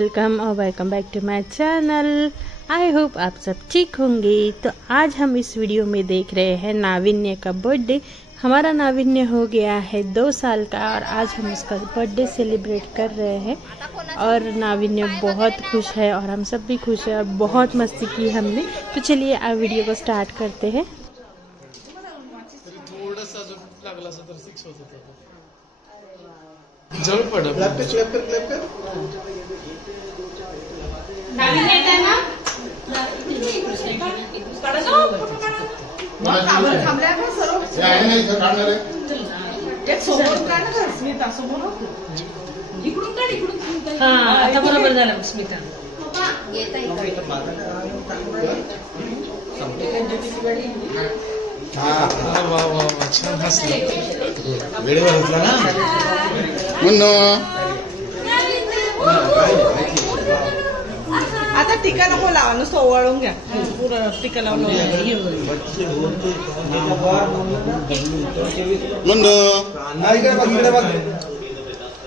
Welcome और welcome back to my channel. I hope आप सब ठीक होंगे। तो आज हम इस वीडियो में देख रहे हैं नाविन्य का बर्थडे। हमारा नाविन्य हो गया है 2 साल का और आज हम उसका बर्थडे सेलिब्रेट कर रहे हैं और नाविन्य बहुत खुश है और हम सब भी खुश हैं और बहुत मस्ती की हमने। तो चलिए आप वीडियो को स्टार्ट करते हैं। जरूर पड़ा क्लैप कर नाविन्य येत आहे ना काढा जाऊ मग काबर थांबल्या का सर्व हे आहे ना इथं काढणार आहे ते समोर काढ ना स्मिता समोर इकडून काढ इकडून हां आता बरोबर झालं स्मिता पप्पा येत आहे इथं माझा संपले त्यांची गाडी हां वा वा छान हसले वेळेवर हसला ना मुन्नो आता टीका नको लावा नुसतं ओवाळून घ्या पुरं टीका लावून मुन्नो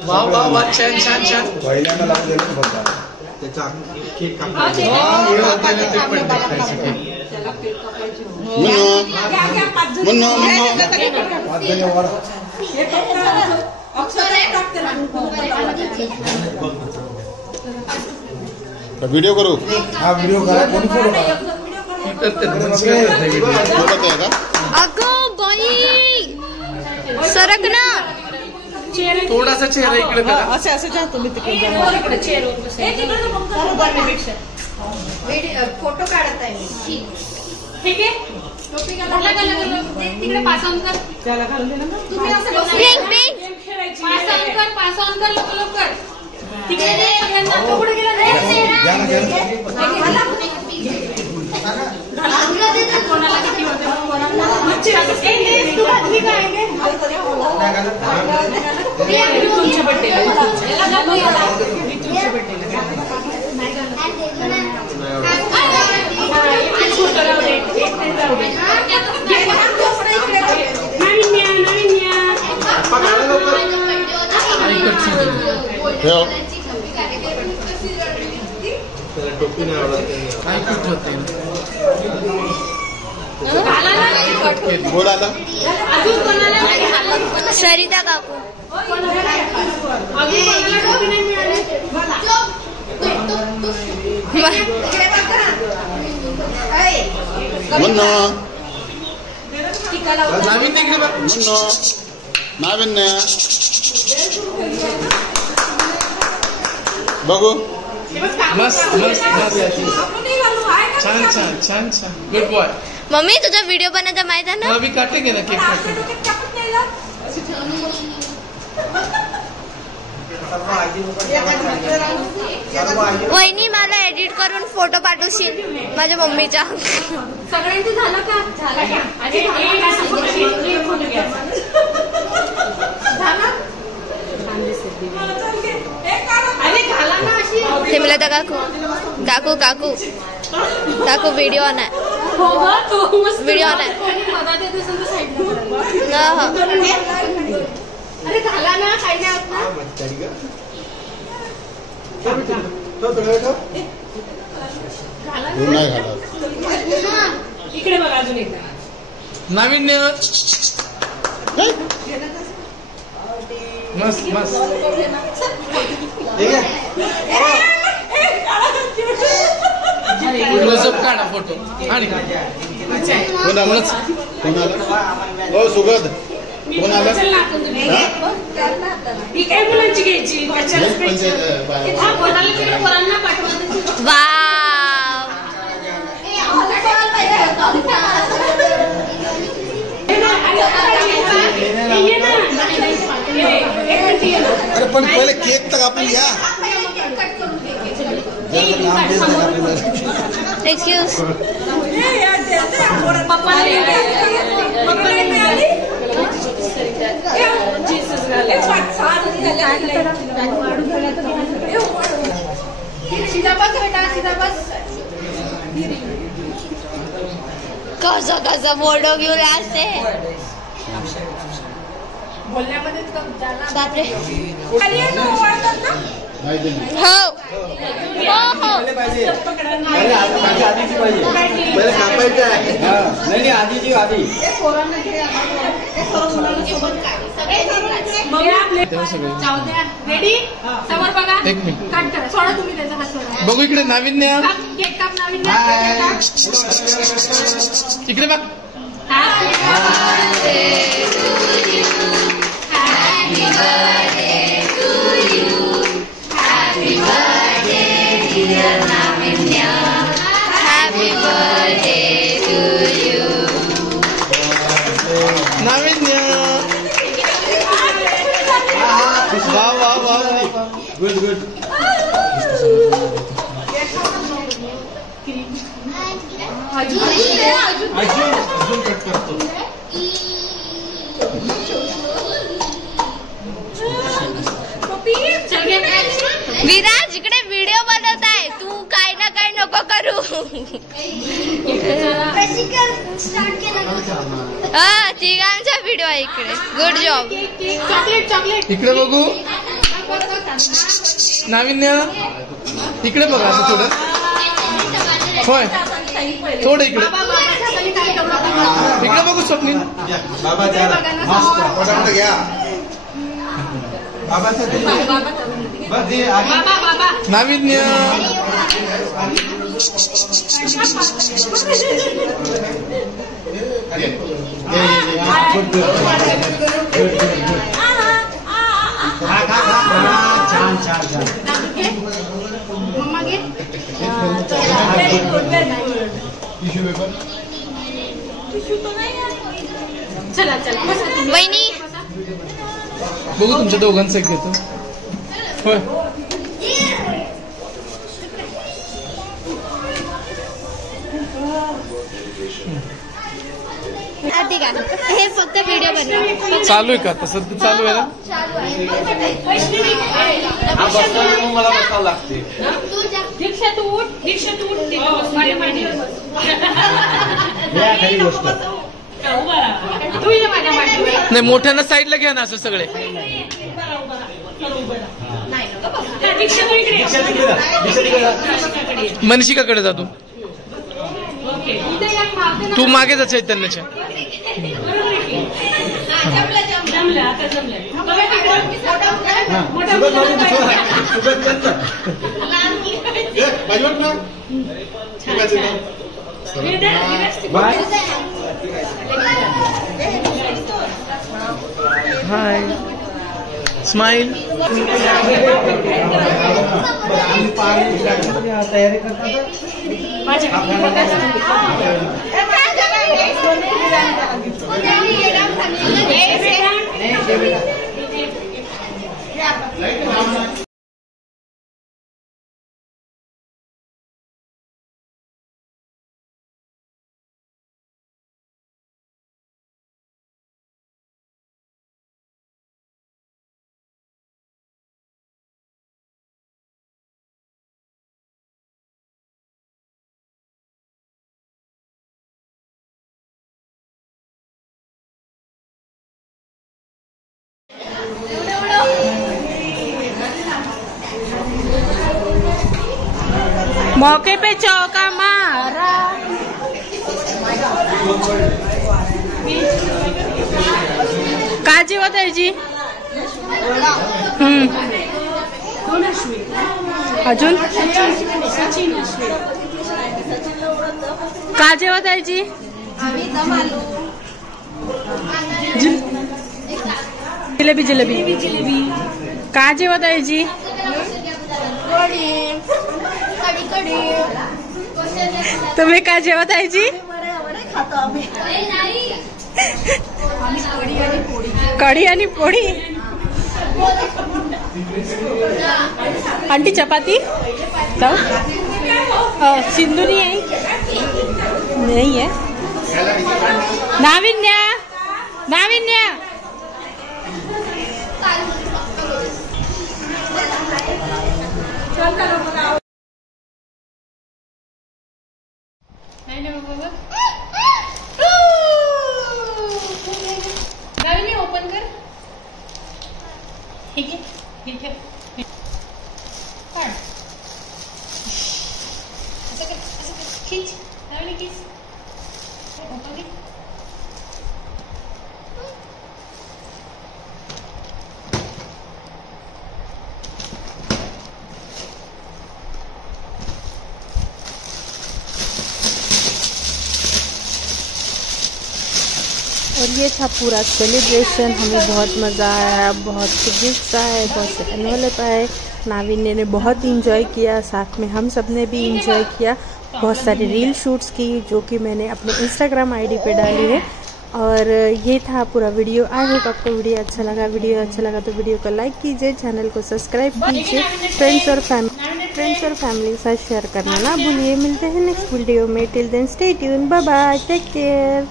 वा वा वा छान छान छान पहिल्यांदा लावून दिलं बघा त्याचा केक कापायचा मुन्नो वीडियो करू हा वीडियो करा कोणी फोटो का अगो बाई सरक ना थोडासा चेहरा इकडे करा असे असे जा तुम्ही तिकडे जा इकडे चेअरवर बसा फोटो काढत आहे मी ठीक आहे टोपी घाला तिकडे पास ऑन कर त्याला घालून दे ना तुम्ही असं पास ऑन कर लवकर तिकडे दे सगळ्यांना तो पुढे गेला नाही कोणाला किती होते तुमच्या बड्डेला टोपी नाही आवडत काय कुठ होते सरिता काकू नाविन्य बघू मस्त मस्त मस्त छान छान छान छान गुड बॉय मम्मी तुझा व्हिडिओ बनायचा माहित आहे ना अभी काटेंगे ना केक वहिनी मला एडिट करून फोटो पाठवशील माझ्या मम्मीचा सगळ्यांचं झालं का हेमलता काकू काकू काकू काकू व्हिडिओ ऑन आहे व्हिडिओ ऑन आहे अरे घाला ना काही नाही होत ना इकडे बघा अजून एकदा नाविन्य मस्त मस्त क्लोजअप काढा फोटो आणि हो सुगंध कोण आलं ही काय मुलांची घ्यायची अरे पण पहिले केक तर कापून घ्या एक्सक्यूज कसं कसं फोटो घेऊन असते बोलण्यामध्ये बापरे खाली आहे ना, ओवाळतात ना नाही दिली. हो हो हो पाहिजे आधीची पाहिजे पहिले कापायचं आहे. नाही आधीची आधी रेडी समोर बघा. एक मिनिट कट करा. सोडा तुम्ही त्याचा हात सोडा. बघू इकडे नाविन्य केक काप नाविन्य. इकडे बघ. नाविन्य वा वा वा गुड गुड. अजून कट करतो. विराज इकडे व्हिडिओ बनवत आहे तू काय ना काय नको करू. हा तिघांचा व्हिडिओ आहे इकडे. Good job. Chocolate chocolate. इकडे बघू नाविन्य इकडे बघा असं थोडं. होय थोडं इकडे इकडे बघू स्वप्नील. बाबा घ्या नाविन्य छान छान छान. मम्मा घे. टिश्यू पेपर चला चला बसा तुम्ही. वहिनी बघू तुमच्या दोघांचं एक घेतो. होय ठीक आहे हे फक्त व्हिडिओ बनवा. चालू आहे का तसं चालू आहे ना. मला बसावं लागते. दीक्षा तू उठ. दीक्षा तू उठ. माझ्या मांडीवर बस. खरी गोष्ट. तू ये माझ्या मांडीवर. नाही मोठ्यांना साईडला घ्या ना असं सगळे. दीक्षा तू इकडे. मनशिकाकडे जा तू. तू मागे जा चैतन्याच्या. हाय स्माइल. तयारी करतात. मौके पे चौका मारा. काजी होत आहे जी. अजून का जेवत आहे जी. जिलेबी जिलेबी का जेवत आहे जी. तुम्ही का जेवत आहे जी. कढी आणि पोळी. आंटी चपाती सिंधू नहीं है. नाविन्या नाविन्या ओपन कर. ठीक है ठीक है. खींच नाविनी खींच पापा की और ये था पूरा सेलिब्रेशन। हमें बहुत मज़ा आया, बहुत से गिफ्ट्स आए, बहुत से एनवलप आए। नाविन्य ने बहुत इंजॉय किया, साथ में हम सब ने भी इंजॉय किया। बहुत सारी रील शूट्स की जो कि मैंने अपने इंस्टाग्राम आईडी पे डाली है। और ये था पूरा वीडियो। आई होप आपको वीडियो अच्छा लगा। वीडियो अच्छा लगा तो वीडियो को लाइक कीजिए, चैनल को सब्सक्राइब कीजिए, फ्रेंड्स और फैमिली के साथ शेयर करना ना भूलिए। मिलते हैं नेक्स्ट वीडियो में। Till then stay tune, bye bye, take care.